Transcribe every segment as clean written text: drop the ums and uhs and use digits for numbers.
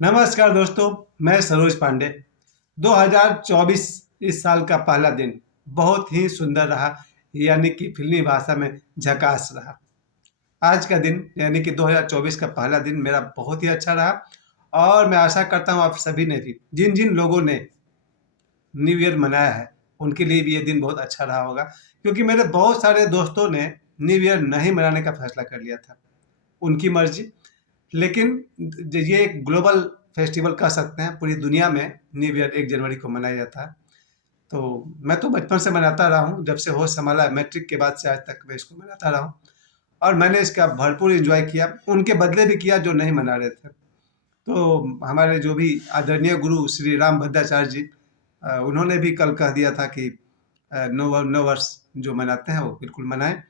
नमस्कार दोस्तों, मैं सरोज पांडे। 2024 इस साल का पहला दिन बहुत ही सुंदर रहा, यानी कि फिल्मी भाषा में झकास रहा। आज का दिन यानी कि 2024 का पहला दिन मेरा बहुत ही अच्छा रहा और मैं आशा करता हूँ आप सभी ने भी, जिन-जिन लोगों ने न्यू ईयर मनाया है, उनके लिए भी ये दिन बहुत अच्छा रहा होगा। क्योंकि मेरे बहुत सारे दोस्तों ने न्यू ईयर नहीं मनाने का फैसला कर लिया था, उनकी मर्ज़ी। लेकिन ये एक ग्लोबल फेस्टिवल कह सकते हैं, पूरी दुनिया में न्यू ईयर 1 जनवरी को मनाया जाता है। तो मैं तो बचपन से मनाता रहा हूँ, जब से होश संभाला है, मैट्रिक के बाद से आज तक मैं इसको मनाता रहा हूँ और मैंने इसका भरपूर एन्जॉय किया, उनके बदले भी किया जो नहीं मना रहे थे। तो हमारे जो भी आदरणीय गुरु श्री राम भद्राचार्य जी उन्होंने भी कल कह दिया था कि नव वर्ष जो मनाते हैं वो बिल्कुल मनाएँ।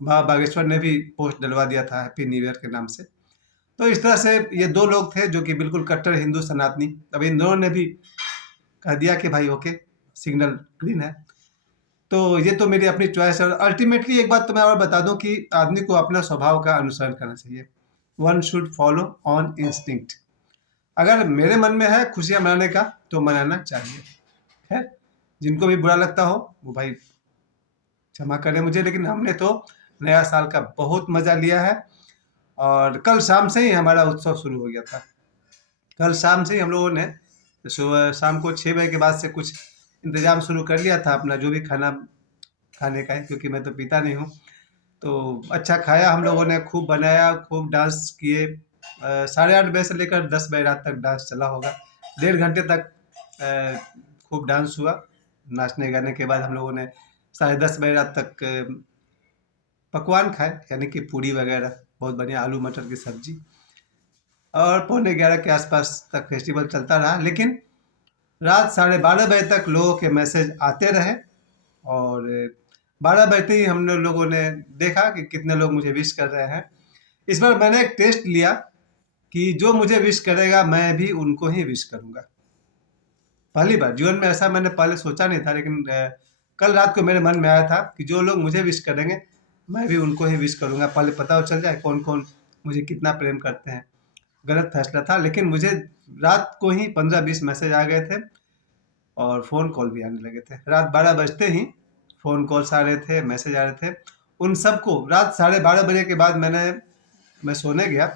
बाबा बागेश्वर ने भी पोस्ट डलवा दिया था हैप्पी न्यू ईयर के नाम से। तो इस तरह से ये 2 लोग थे जो कि बिल्कुल कट्टर हिंदू सनातनी। अब इन दोनों ने भी कह दिया कि भाई ओके, सिग्नल ग्रीन है। तो ये तो मेरी अपनी चॉइस है और अल्टीमेटली एक बात तो मैं और बता दूँ कि आदमी को अपना स्वभाव का अनुसरण करना चाहिए। One should follow on instinct. अगर मेरे मन में है खुशियाँ मनाने का, तो मनाना चाहिए। खैर, जिनको भी बुरा लगता हो, वो भाई क्षमा करें मुझे, लेकिन हमने तो नया साल का बहुत मज़ा लिया है और कल शाम से ही हमारा उत्सव शुरू हो गया था। कल शाम से ही हम लोगों ने सुबह शाम को 6 बजे के बाद से कुछ इंतज़ाम शुरू कर लिया था अपना जो भी खाना खाने का है, क्योंकि मैं तो पीता नहीं हूँ। तो अच्छा खाया हम लोगों ने, खूब बनाया, खूब डांस किए। साढ़े 8 बजे से लेकर 10 बजे रात तक डांस चला होगा। 1.5 घंटे तक खूब डांस हुआ। नाचने-गाने के बाद हम लोगों ने साढ़े 10 बजे रात तक पकवान खाए, यानी कि पूड़ी वगैरह, बहुत बढ़िया आलू मटर की सब्ज़ी और पौने 11 के आस-पास तक फेस्टिवल चलता रहा। लेकिन रात 12:30 बजे तक लोगों के मैसेज आते रहे और 12 बजते ही हमने लोगों ने देखा कि कितने लोग मुझे विश कर रहे हैं। इस बार मैंने एक टेस्ट लिया कि जो मुझे विश करेगा मैं भी उनको ही विश करूँगा। पहली बार जीवन में ऐसा मैंने पहले सोचा नहीं था, लेकिन कल रात को मेरे मन में आया था कि जो लोग मुझे विश करेंगे, मैं भी उनको ही विश करूँगा। पहले पता तो चल जाए कौन-कौन मुझे कितना प्रेम करते हैं। गलत फैसला था, लेकिन मुझे रात को ही 15-20 मैसेज आ गए थे और फ़ोन कॉल भी आने लगे थे। रात 12 बजते ही फ़ोन कॉल्स आ रहे थे, मैसेज आ रहे थे। उन सबको रात 12:30 बजे के बाद मैं सोने गया,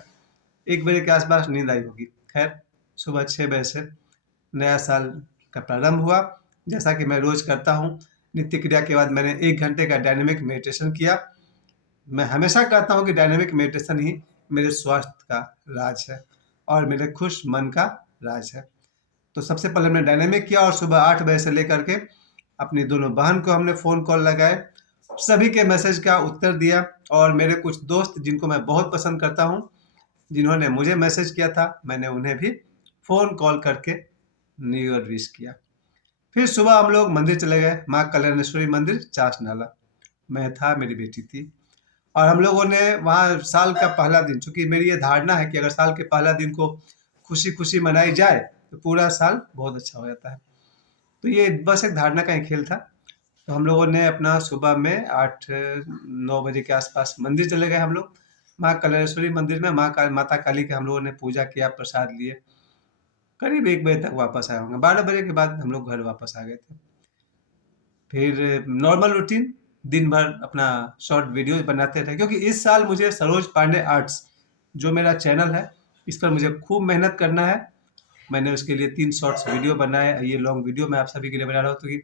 1 बजे के आस-पास नींद आई होगी। ख़ैर, सुबह 6 बजे से नया साल का प्रारंभ हुआ। जैसा कि मैं रोज़ करता हूँ, नित्य क्रिया के बाद मैंने 1 घंटे का डायनामिक मेडिटेशन किया। मैं हमेशा कहता हूँ कि डायनामिक मेडिटेशन ही मेरे स्वास्थ्य का राज है और मेरे खुश मन का राज है। तो सबसे पहले हमने डायनामिक किया और सुबह 8 बजे से लेकर के अपनी दोनों बहन को हमने फ़ोन कॉल लगाए, सभी के मैसेज का उत्तर दिया और मेरे कुछ दोस्त जिनको मैं बहुत पसंद करता हूँ, जिन्होंने मुझे मैसेज किया था, मैंने उन्हें भी फ़ोन कॉल करके न्यू ईयर विश किया। फिर सुबह हम लोग मंदिर चले गए, माँ कल्याणेश्वरी मंदिर, चास नाला। मैं था, मेरी बेटी थी और हम लोगों ने वहाँ साल का पहला दिन, चूँकि मेरी ये धारणा है कि अगर साल के पहला दिन को खुशी-खुशी मनाई जाए, तो पूरा साल बहुत अच्छा हो जाता है। तो ये बस एक धारणा का ही खेल था। तो हम लोगों ने अपना सुबह में 8-9 बजे के आस-पास मंदिर चले गए हम लोग। माँ कल्याणेश्वरी मंदिर में माता काली का हम लोगों ने पूजा किया, प्रसाद लिए। करीब 1 बजे तक वापस आए होंगे। 12 बजे के बाद हम लोग घर वापस आ गए थे। फिर नॉर्मल रूटीन, दिन भर अपना शॉर्ट वीडियोज़ बनाते थे, क्योंकि इस साल मुझे सरोज पांडे आर्ट्स जो मेरा चैनल है, इस पर मुझे खूब मेहनत करना है। मैंने उसके लिए 3 शॉर्ट्स वीडियो बनाए। ये लॉन्ग वीडियो मैं आप सभी के लिए बना रहा हूँ, क्योंकि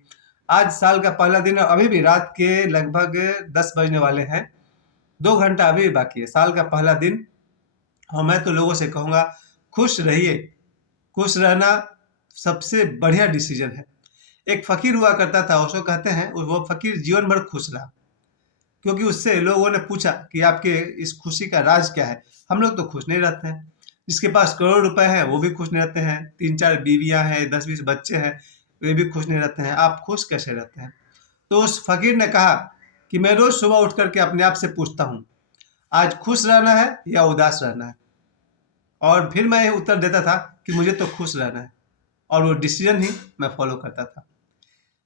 आज साल का पहला दिन है, अभी भी रात के लगभग 10 बजने वाले हैं। 2 घंटा अभी भी बाकी है, साल का पहला दिन और मैं तो लोगों से कहूँगा खुश रहिए। खुश रहना सबसे बढ़िया डिसीज़न है। एक फ़कीर हुआ करता था, उसको कहते हैं वो फ़कीर जीवन भर खुश रहा, क्योंकि उससे लोगों ने पूछा कि आपके इस खुशी का राज क्या है? हम लोग तो खुश नहीं रहते हैं। जिसके पास करोड़ रुपए हैं, वो भी खुश नहीं रहते हैं। 3-4 बीवियाँ हैं, 10-20 बच्चे हैं, वे भी खुश नहीं रहते हैं। आप खुश कैसे रहते हैं? तो उस फ़कीर ने कहा कि मैं रोज़ सुबह उठ कर के अपने आप से पूछता हूँ, आज खुश रहना है या उदास रहना है? और फिर मैं ये उत्तर देता था कि मुझे तो खुश रहना है और वो डिसीज़न ही मैं फ़ॉलो करता था।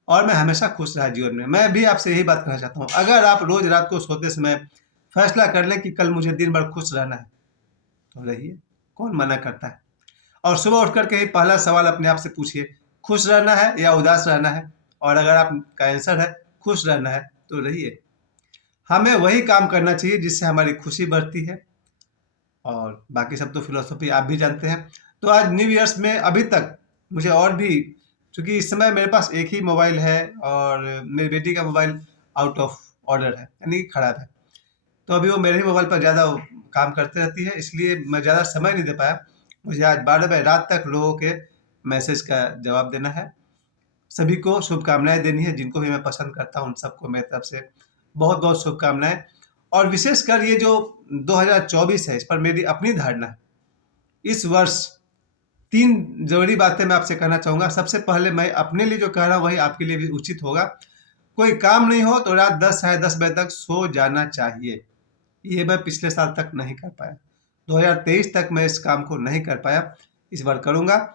और मैं हमेशा खुश रहा जीवन में। मैं भी आपसे यही बात कहना चाहता हूँ, अगर आप रोज़ रात को सोते समय फैसला कर लें कि कल मुझे दिन भर खुश रहना है, तो रहिए, कौन मना करता है? और सुबह उठ कर के ही पहला सवाल अपने आप से पूछिए, खुश रहना है या उदास रहना है? और अगर आपका आंसर है खुश रहना है तो रहिए। हमें वही काम करना चाहिए जिससे हमारी खुशी बढ़ती है, और बाकी सब तो फिलोसफी आप भी जानते हैं। तो आज न्यू ईयर्स में अभी तक मुझे और भी, चूंकि इस समय मेरे पास एक ही मोबाइल है और मेरी बेटी का मोबाइल आउट ऑफ ऑर्डर है, यानी कि खराब है, तो अभी वो मेरे ही मोबाइल पर ज़्यादा काम करती रहती है, इसलिए मैं ज़्यादा समय नहीं दे पाया। मुझे आज 12 बजे रात तक लोगों के मैसेज का जवाब देना है। सभी को शुभकामनाएं देनी है, जिनको भी मैं पसंद करता हूँ उन सबको मेरी तरफ से बहुत बहुत शुभकामनाएं। और विशेषकर ये जो 2024 है, इस पर मेरी अपनी धारणा है। इस वर्ष 3 ज़रूरी बातें मैं आपसे कहना चाहूँगा। सबसे पहले मैं अपने लिए जो कह रहा हूँ वही आपके लिए भी उचित होगा। कोई काम नहीं हो तो रात 10 साढ़े 10 बजे तक सो जाना चाहिए। ये मैं पिछले साल तक नहीं कर पाया, 2023 तक मैं इस काम को नहीं कर पाया, इस बार करूँगा।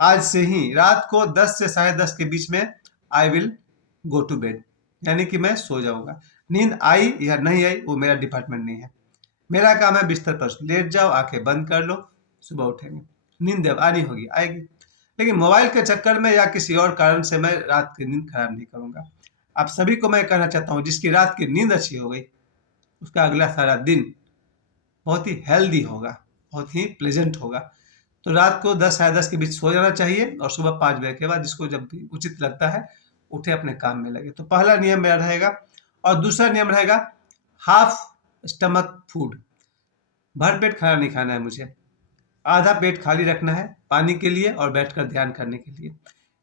आज से ही रात को 10 से साढ़े 10 के बीच में I will go to bed, यानी कि मैं सो जाऊँगा। नींद आई या नहीं आई वो मेरा डिपार्टमेंट नहीं है। मेरा काम है बिस्तर पर लेट जाओ, आंखें बंद कर लो, सुबह उठेंगे। नींद जब आनी होगी आएगी, लेकिन मोबाइल के चक्कर में या किसी और कारण से मैं रात की नींद खराब नहीं करूँगा। आप सभी को मैं कहना चाहता हूँ, जिसकी रात की नींद अच्छी हो गई उसका अगला सारा दिन बहुत ही हेल्दी होगा, बहुत ही प्लेजेंट होगा। तो रात को 10 साढ़े 10 के बीच सो जाना चाहिए और सुबह 5 बजे के बाद जिसको जब भी उचित लगता है उठे अपने काम में लगे। तो पहला नियम मेरा रहेगा। और दूसरा नियम रहेगा हाफ स्टमक फूड। भर पेट खाना नहीं खाना है मुझे, आधा पेट खाली रखना है पानी के लिए और बैठकर ध्यान करने के लिए।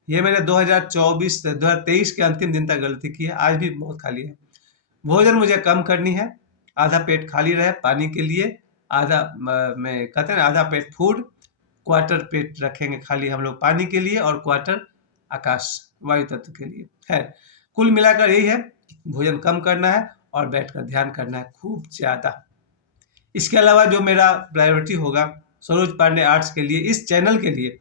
ये मैंने 2023 के अंतिम दिन तक गलती की है, आज भी बहुत खाली है। भोजन मुझे कम करनी है, आधा पेट खाली रहे पानी के लिए, आधा में कहते हैं ना आधा पेट फूड, क्वार्टर पेट रखेंगे खाली हम लोग पानी के लिए और क्वार्टर आकाश वायु तत्व के लिए है। कुल मिलाकर यही है, भोजन कम करना है और बैठकर ध्यान करना है खूब ज़्यादा। इसके अलावा जो मेरा प्रायोरिटी होगा सरोज पांडे आर्ट्स के लिए, इस चैनल के लिए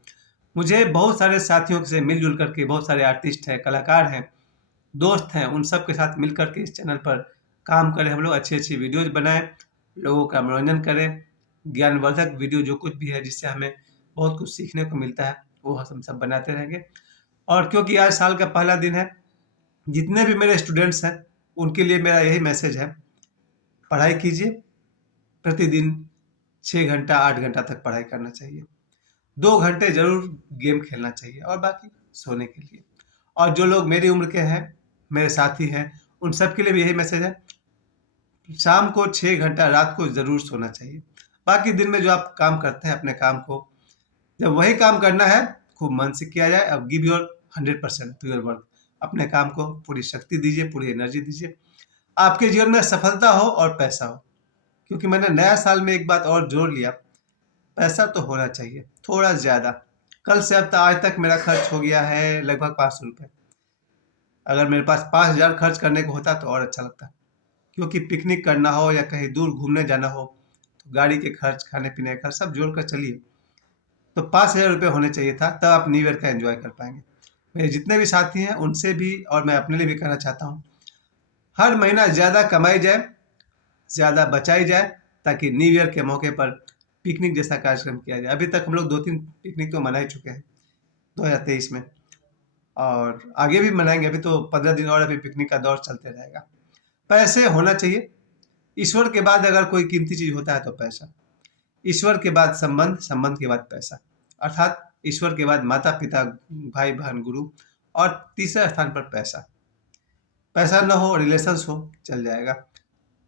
मुझे बहुत सारे साथियों से मिलजुल करके, बहुत सारे आर्टिस्ट हैं, कलाकार हैं, दोस्त हैं, उन सब के साथ मिल करके इस चैनल पर काम करें। हम लोग अच्छी अच्छी वीडियोज बनाएं, लोगों का मनोरंजन करें, ज्ञानवर्धक वीडियो जो कुछ भी है जिससे हमें बहुत कुछ सीखने को मिलता है वो हम सब बनाते रहेंगे। और क्योंकि आज साल का पहला दिन है, जितने भी मेरे स्टूडेंट्स हैं उनके लिए मेरा यही मैसेज है, पढ़ाई कीजिए। प्रतिदिन 6 घंटा 8 घंटा तक पढ़ाई करना चाहिए, 2 घंटे जरूर गेम खेलना चाहिए और बाकी सोने के लिए। और जो लोग मेरी उम्र के हैं, मेरे साथी हैं, उन सब के लिए भी यही मैसेज है, शाम को 6 घंटा रात को ज़रूर सोना चाहिए। बाकी दिन में जो आप काम करते हैं अपने काम को, जब वही काम करना है खूब मन से किया जाए। अब give your 100% to your work. अपने काम को पूरी शक्ति दीजिए, पूरी एनर्जी दीजिए। आपके जीवन में सफलता हो और पैसा हो, क्योंकि मैंने नया साल में एक बात और जोड़ लिया, पैसा तो होना चाहिए थोड़ा ज़्यादा। कल से अब तक आज तक मेरा खर्च हो गया है लगभग 500 रुपये। अगर मेरे पास 5000 खर्च करने को होता तो और अच्छा लगता, क्योंकि पिकनिक करना हो या कहीं दूर घूमने जाना हो तो गाड़ी के खर्च, खाने पीने का खर्च सब जोड़ कर चलिए, तो 5000 रुपये होने चाहिए था, तब आप न्यू ईयर का एंजॉय कर पाएंगे। मेरे जितने भी साथी हैं उनसे भी और मैं अपने लिए भी कहना चाहता हूँ, हर महीना ज़्यादा कमाई जाए, ज़्यादा बचाई जाए, ताकि न्यू ईयर के मौके पर पिकनिक जैसा कार्यक्रम किया जाए। अभी तक हम लोग 2-3 पिकनिक तो मना ही चुके हैं 2023 में, और आगे भी मनाएंगे। अभी तो 15 दिन और अभी पिकनिक का दौर चलते रहेगा। पैसे होना चाहिए। ईश्वर के बाद अगर कोई कीमती चीज़ होता है तो पैसा। ईश्वर के बाद संबंध, संबंध के बाद पैसा, अर्थात ईश्वर के बाद माता पिता, भाई बहन, गुरु, और तीसरे स्थान पर पैसा। पैसा न हो रिलेशंस हो चल जाएगा,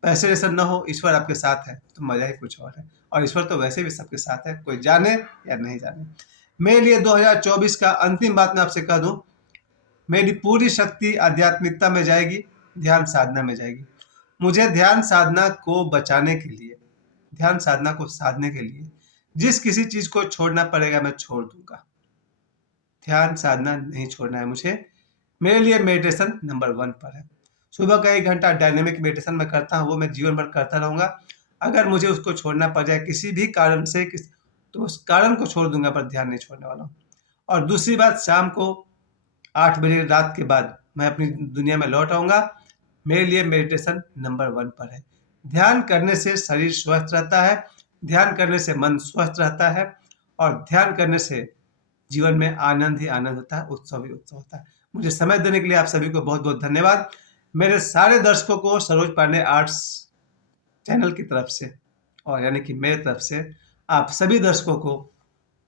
पैसे रिलेशन न हो ईश्वर आपके साथ है तो मजा ही कुछ और है। और ईश्वर तो वैसे भी सबके साथ है, कोई जाने या नहीं जाने। मेरे लिए 2024 का अंतिम बात मैं आपसे कह दूं, मेरी पूरी शक्ति आध्यात्मिकता में जाएगी, ध्यान साधना में जाएगी। मुझे ध्यान साधना को बचाने के लिए, ध्यान साधना को साधने के लिए जिस किसी चीज को छोड़ना पड़ेगा मैं छोड़ दूंगा। ध्यान साधना नहीं छोड़ना है मुझे। मेरे लिए मेडिटेशन नंबर 1 पर है। सुबह का 1 घंटा डायनेमिक मेडिटेशन मैं करता हूँ, वो मैं जीवन भर करता रहूँगा। अगर मुझे उसको छोड़ना पड़ जाए किसी भी कारण से, तो उस कारण को छोड़ दूंगा, पर ध्यान नहीं छोड़ने वाला हूँ। और दूसरी बात, शाम को 8 बजे रात के बाद मैं अपनी दुनिया में लौट आऊँगा। मेरे लिए मेडिटेशन नंबर 1 पर है। ध्यान करने से शरीर स्वस्थ रहता है, ध्यान करने से मन स्वस्थ रहता है, और ध्यान करने से जीवन में आनंद ही आनंद होता है, उत्सव ही उत्सव होता है। मुझे समय देने के लिए आप सभी को बहुत बहुत धन्यवाद। मेरे सारे दर्शकों को सरोज पांडे आर्ट्स चैनल की तरफ से और यानी कि मेरे तरफ से आप सभी दर्शकों को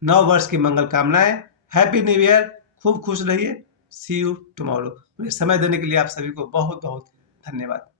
नव वर्ष की मंगल कामनाएं। हैप्पी न्यू ईयर, खूब खुश रहिए। सी यू टुमारो। मुझे समय देने के लिए आप सभी को बहुत बहुत धन्यवाद।